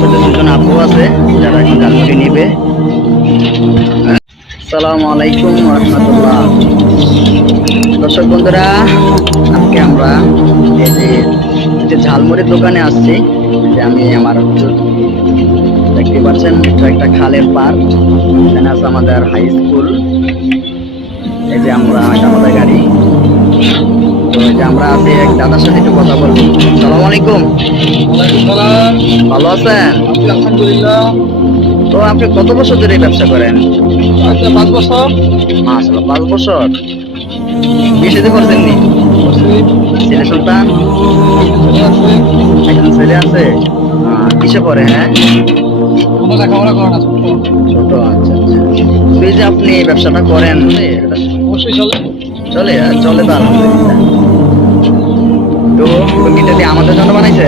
সাথে দুজন আপু আছে, যারা ঝালমুড়ি নিবে। আসসালামু আলাইকুম রহমতুল্লাহ। দর্শক বন্ধুরা, আজকে আমরা এই যে ঝালমুড়ির দোকানে আসছি যে আমি আমার দেখতে পাচ্ছেন এটা একটা খালের পার এখানে আছে আমাদের হাই স্কুল এই যে আমরা আমাদের গাড়ি। যে আমরা আছি এক দাদার সাথে একটু কথা বলব। সালাম আলাইকুম। ভালো আছেন? আলহামদুলিল্লাহ। তো আপনি কত বছর ধরে এই ব্যবসা করেন? পাঁচ বছর। মাসাল্লাহ পাঁচ বছর। সাথে করছেননি? ছেলে সন্তান? একজন ছেলে আছে। কিসে পড়ে হ্যাঁ? ছোট। আচ্ছা আচ্ছা। যে আপনি ব্যবসাটা করেন অবশ্যই চলে। চলে আর চলে তো আলহামদুলিল্লাহ। তো লুঙ্গিটা দিয়ে আমাদের জন্য বানাইছে?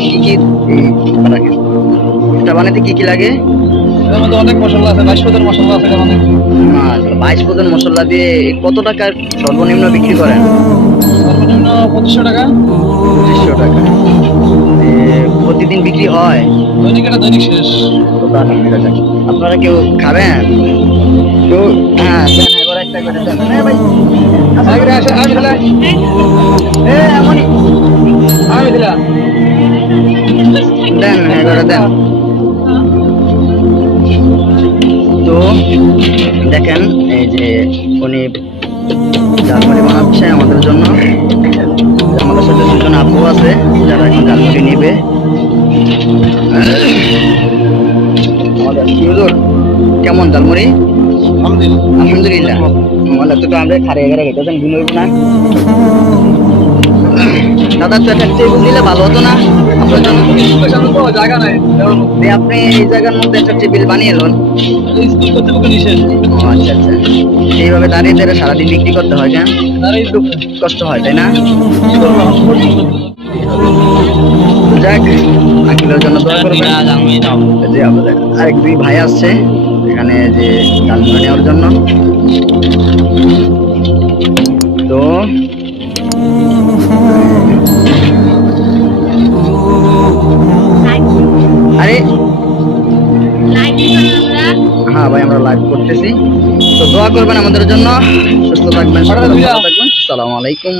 কি কি এটা বানাইতে কি কি লাগে? অনেক মশলা আছে বাইশ পদের মশলা আছে বাইশ পদের মশলা দিয়ে কত টাকার সর্বনিম্ন বিক্রি করেন? সর্বনিম্ন পঁচিশশো টাকা। পঁচিশশো টাকা। প্রতিদিন বিক্রি হয়? দৈনিক এটা দৈনিক শেষ। তো তা আলহামদুলিল্লাহ। আপনারা কেউ খাবেন? করে আমি দিলাম দেন করে দেন তো দেখেন এই যে উনি ঝালমুড়ি বানাচ্ছে আমাদের জন্য আমাদের সাথে দুজন আপু আছে যারা এখন ঝালমুড়ি নিবে আমাদের কেমন ঝালমুড়ি আলহামদুলিল্লাহ। আমাদের তো আমাদের খারে এগারে গেতেছেন গুণ না। দাদা তো একটা টেবিল দিলে ভালো হতো না। আপনার জন্য জায়গা নাই। আপনি এই জায়গার মধ্যে একটা টেবিল বানিয়ে লোন। স্কুল কর্তৃপক্ষ নিষেধ। ও আচ্ছা আচ্ছা। এইভাবে দাঁড়িয়ে দাঁড়িয়ে সারাদিন বিক্রি করতে হয় না কষ্ট হয় তাই না? যাক আকিলের জন্য দোয়া করবেন। আরেক দুই ভাই আসছে। এখানে যে ডালমুড়ি নেওয়ার জন্য। তো আরে হ্যাঁ ভাই, আমরা লাইভ করতেছি। তো দোয়া করবেন আমাদের জন্য। সুস্থ থাকবেন থাকবেন। সালাম আলাইকুম।